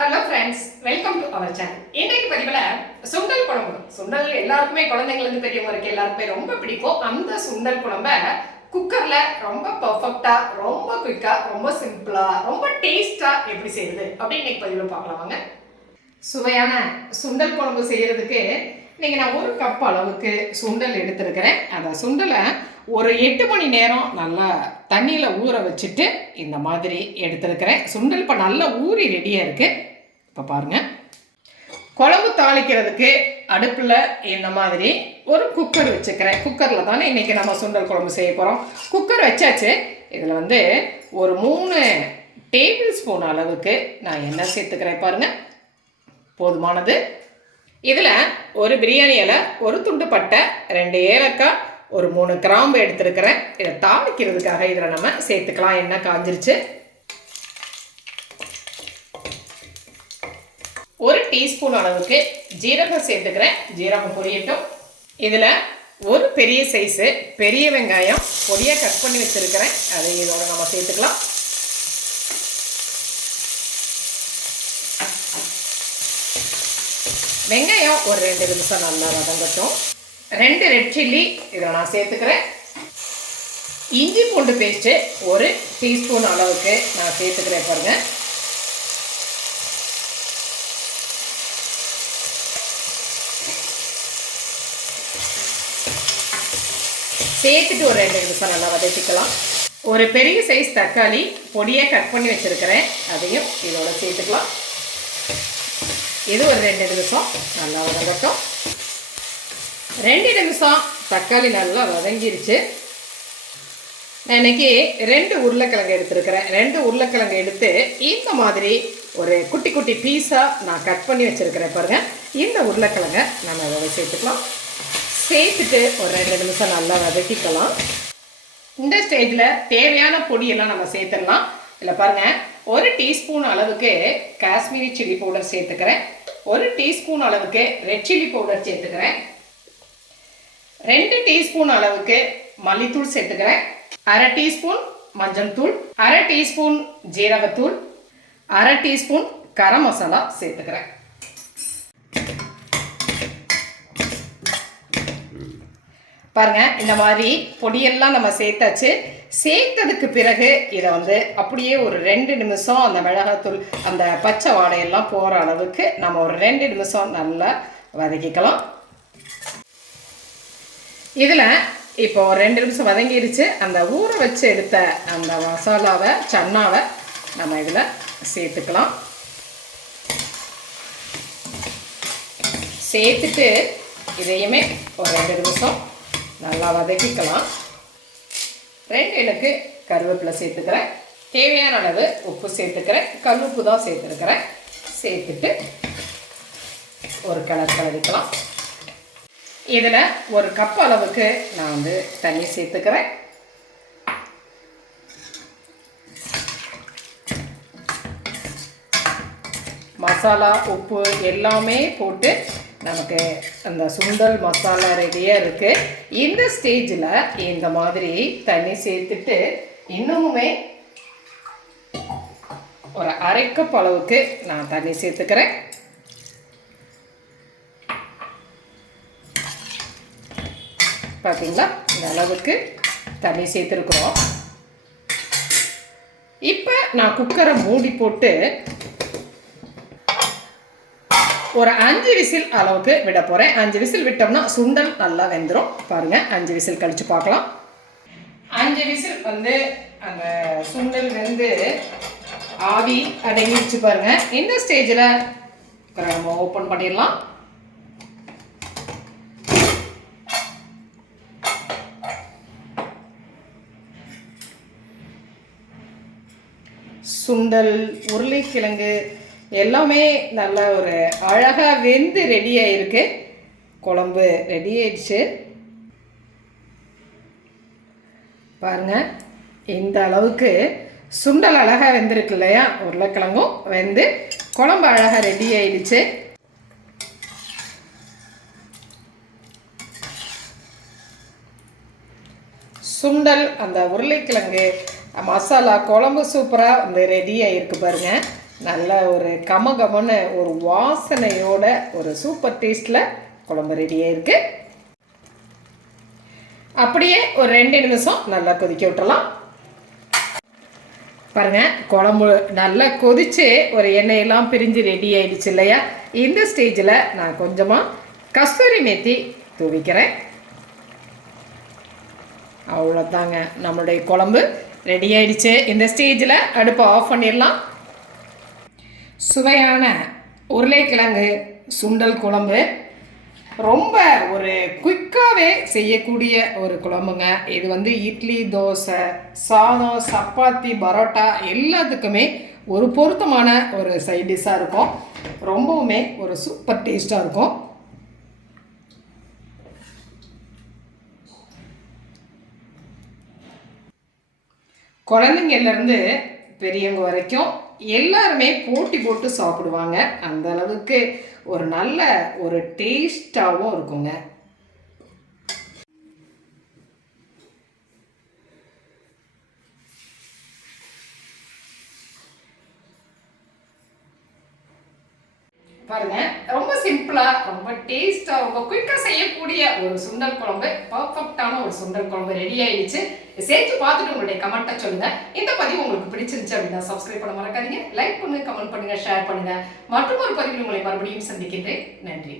Hello friends, welcome to our channel. இன்றைக்கு பதிவில் சுண்டல் குழம்பு. சுண்டல் எல்லாருக்குமே, குழந்தைங்கலேருந்து பெரியவங்க வரைக்கும் எல்லாருக்குமே ரொம்ப பிடிக்கும். அந்த சுண்டல் குழம்பை குக்கரில் ரொம்ப பர்ஃபெக்டாக, ரொம்ப குயிக்காக, ரொம்ப சிம்பிளாக, ரொம்ப டேஸ்ட்டாக எப்படி செய்யுது அப்படின்னு இன்னைக்கு பதிவில் பார்க்கலாம் வாங்க. சுவையான சுண்டல் குழம்பு செய்கிறதுக்கு இன்றைக்கி நான் 1 கப் அளவுக்கு சுண்டல் எடுத்துருக்கிறேன். அந்த சுண்டலை ஒரு 8 மணி நேரம் நல்லா தண்ணியில் ஊற வச்சுட்டு இந்த மாதிரி எடுத்துருக்கிறேன். சுண்டல் இப்போ நல்லா ஊறி ரெடியாக இருக்குது. இப்போ பாருங்கள், குழம்பு தாளிக்கிறதுக்கு அடுப்பில் இந்த மாதிரி ஒரு குக்கர் வச்சுக்கிறேன். குக்கரில் தானே இன்றைக்கி நம்ம சுண்டல் குழம்பு செய்ய போகிறோம். குக்கர் வச்சாச்சு. இதில் ஒரு 3 டேபிள் ஸ்பூன் அளவுக்கு நான் எண்ணெய் சேர்த்துக்கிறேன். பாருங்கள், போதுமானது. இதில் ஒரு பிரியாணி இலை, ஒரு துண்டு பட்டை, 2 ஏலக்காய், ஒரு 3 கிராம்பு எடுத்துருக்கிறேன். இதை தாளிக்கிறதுக்காக இதில் நம்ம சேர்த்துக்கலாம். எண்ணெய் காஞ்சிருச்சு. 1 டீஸ்பூன் அளவுக்கு ஜீரகம் சேர்த்துக்கிறேன். ஜீரகம் பொரியட்டும். இதில் ஒரு பெரிய சைஸு பெரிய வெங்காயம் பொடியாக கட் பண்ணி வச்சுருக்கிறேன். அதை இதோட நம்ம சேர்த்துக்கலாம். வெங்காயம் ஒரு 2 நிமிஷம் நல்லா வதங்கட்டும். 2 ரெட் சில்லி இதில் நான் சேர்த்துக்கிறேன். இஞ்சி பூண்டு பேஸ்ட்டு 1 டீஸ்பூன் அளவுக்கு நான் சேர்த்துக்கிறேன். பாருங்கள், சேர்த்துட்டு ஒரு 2 நிமிஷம் நல்லா வதக்கிக்கலாம். ஒரு பெரிய சைஸ் தக்காளி பொடியாக கட் பண்ணி வச்சுருக்கிறேன். அதையும் இதோட சேர்த்துக்கலாம். இது ஒரு 2 நிமிஷம் நல்லா வதங்கட்டும். 2 நிமிஷம் தக்காளி நல்லா வதங்கிருச்சு. நான் இன்றைக்கி 2 உருளைக்கிழங்கு எடுத்துருக்கிறேன். 2 உருளைக்கிழங்கு எடுத்து இந்த மாதிரி ஒரு குட்டி குட்டி பீஸாக நான் கட் பண்ணி வச்சுருக்கிறேன். பாருங்கள், இந்த உருளைக்கிழங்கை நம்ம அதை சேர்த்துக்கலாம். சேர்த்துட்டு ஒரு 2 நிமிஷம் நல்லா வதக்கிக்கலாம். இந்த ஸ்டேஜில் தேவையான பொடியெல்லாம் நம்ம சேர்த்துடலாம். இல்லை பாருங்கள், 1 டீஸ்பூன் அளவுக்கு காஷ்மீரி சில்லி பவுடர் சேர்த்துக்கிறேன். 1 டீஸ்பூன் அளவுக்கு ரெட் சில்லி பவுடர் சேர்த்துக்கிறேன். 2 டீஸ்பூன் அளவுக்கு மல்லித்தூள் சேர்த்துக்கிறேன். 1/2 டீஸ்பூன் மஞ்சள் தூள், 1/2 டீஸ்பூன் ஜீரகத்தூள், 1/2 டீஸ்பூன் கரம் மசாலா சேர்த்துக்கிறேன். பாருங்கள், இந்த மாதிரி பொடியெல்லாம் நம்ம சேர்த்தாச்சு. சேர்த்ததுக்கு பிறகு இதை அப்படியே ஒரு 2 நிமிஷம் அந்த மிளகாத்தூள் அந்த பச்சை வாடையெல்லாம் போகிற அளவுக்கு நம்ம ஒரு 2 நிமிஷம் நல்லா வதக்கிக்கலாம். இதில் இப்போ 2 நிமிஷம் வதங்கிருச்சு. அந்த ஊற வச்சு எடுத்த அந்த மசாலாவை, சன்னாவை நம்ம இதில் சேர்த்துக்கலாம். சேர்த்துட்டு இதையுமே ஒரு 2 நிமிஷம் நல்லா வதக்கிக்கலாம். 2 இலக்கு கருவேப்பிலை சேர்த்துக்கிறேன். தேவையான அளவு உப்பு சேர்த்துக்கிறேன். கல் உப்பு தான் சேர்த்துருக்கிறேன். சேர்த்துட்டு ஒரு கிளறிக்கலாம். இதில் 1 கப் அளவுக்கு நான் தண்ணி சேர்த்துக்கிறேன். மசாலா உப்பு எல்லாமே போட்டு நமக்கு அந்த சுண்டல் மசாலா ரெடியாக இருக்குது. இந்த ஸ்டேஜில் இந்த மாதிரி தண்ணி சேர்த்துட்டு இன்னுமே ஒரு 1/2 கப் அளவுக்கு நான் தண்ணி சேர்த்துக்கிறேன். பார்த்தீங்களா, இந்த அளவுக்கு தண்ணி சேர்த்துருக்குறோம். இப்போ நான் குக்கரை மூடி போட்டு ஒரு 5 விசில் அளவுக்கு விட போகிறேன். 5 விசில் விட்டோம்னா சுண்டல் நல்லா வெந்துடும். பாருங்கள், 5 விசில் கழித்து பார்க்கலாம். 5 விசில் அந்த சுண்டல் ஆவி அடங்கிடுச்சு. பாருங்கள், இந்த ஸ்டேஜில் நம்ம ஓப்பன் பண்ணிடலாம். சுண்டல், உருளைக்கிழங்கு எல்லாமே நல்ல ஒரு அழகாக வெந்து ரெடியாக இருக்குது. குழம்பு ரெடி ஆயிடுச்சு. பாருங்கள், இந்த அளவுக்கு சுண்டல் அழகாக வெந்திருக்கு இல்லையா? உருளைக்கிழங்கும் வெந்து குழம்பு அழகாக ரெடி ஆயிடுச்சு. சுண்டல் அந்த உருளைக்கிழங்கு மசாலா குழம்பு சூப்பராக வந்து ரெடி ஆகிருக்கு பாருங்கள். நல்ல ஒரு கமகமன்னு ஒரு வாசனையோட ஒரு சூப்பர் டேஸ்ட்டில் குழம்பு ரெடி ஆகிருக்கு. அப்படியே ஒரு 2 நிமிஷம் நல்லா கொதிக்க விட்டுறலாம். பாருங்கள், குழம்பு நல்லா கொதித்து ஒரு எண்ணெயெல்லாம் பிரிஞ்சு ரெடி ஆகிடுச்சு இல்லையா? இந்த ஸ்டேஜில் நான் கொஞ்சமாக கஸ்தூரி மேத்தி தூவிக்கிறேன். அவ்வளோதாங்க, நம்மளுடைய குழம்பு ரெடி ஆகிடுச்சு. இந்த ஸ்டேஜில் அடுப்பை ஆஃப் பண்ணிடலாம். சுவையான உருளைக்கிழங்கு சுண்டல் குழம்பு ரொம்ப ஒரு குயிக்காகவே செய்யக்கூடிய ஒரு குழம்புங்க. இது வந்து இட்லி, தோசை, சாதம், சப்பாத்தி, பரோட்டா எல்லாத்துக்குமே ஒரு பொருத்தமான ஒரு சைட் டிஷ்ஷாக இருக்கும். ரொம்பவுமே ஒரு சூப்பர் டேஸ்ட்டாக இருக்கும். குழந்தைங்கள்லேருந்து பெரியவங்க வரைக்கும் எல்லாருமே போட்டி போட்டு சாப்பிடுவாங்க. அந்த அளவுக்கு ஒரு நல்ல ஒரு டேஸ்டாகவும் இருக்குங்க. பாருங்க, ரொம்ப சிம்பிளா, ரொம்ப டேஸ்டா, ரொம்ப குயிக்கா செய்யக்கூடிய ஒரு சுண்டல் குழம்பு, பர்ஃபெக்டான ஒரு சுண்டல் குழம்பு ரெடி ஆயிடுச்சு. செஞ்சு பார்த்துட்டு உங்களுடைய கமெண்ட்டை சொல்லுங்க. இந்த பதிவு உங்களுக்கு பிடிச்சிருந்துச்சு அப்படின்னா சப்ஸ்கிரைப் பண்ண மறக்காதீங்க. லைக் பண்ணுங்க, கமெண்ட் பண்ணுங்க, ஷேர் பண்ணுங்க. மற்றும் ஒரு பதிவில் உங்களை மறுபடியும் சந்திக்கின்றேன். நன்றி.